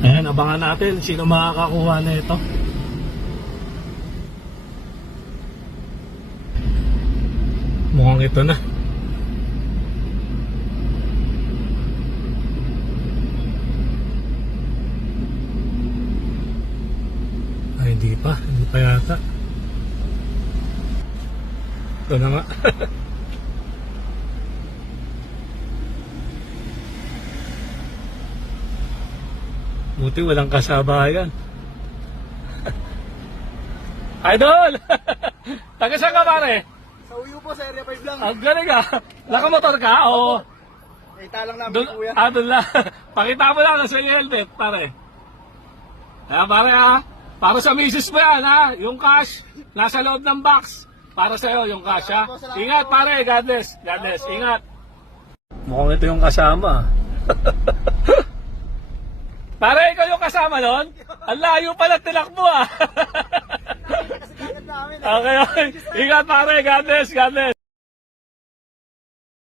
Ayan, abangan natin sino makakakuha na ito. Mukhang ito na. Ay, hindi pa yata. Ito na nga. Buti walang kasabayan. Idol! Taga saan ka pare? Sa uyo po, sa area 5 lang. Ang galing ah. Nakamotor ka? Oo. Kita lang namin, Doon, kuya. doon lang. Pakita mo lang sa iyo helmet, pare. Kaya pare ha, para sa misis mo yan ha. Yung cash, nasa loob ng box. Para sa iyo yung cash ha. Ingat pare, God bless. God bless, ingat. Mukhang ito yung kasama. Pare, ikaw yung kasama nun? Ang layo pala tinakbo ah. Kasi kagad namin. Okay, okay. Ingat pare, God bless, God bless.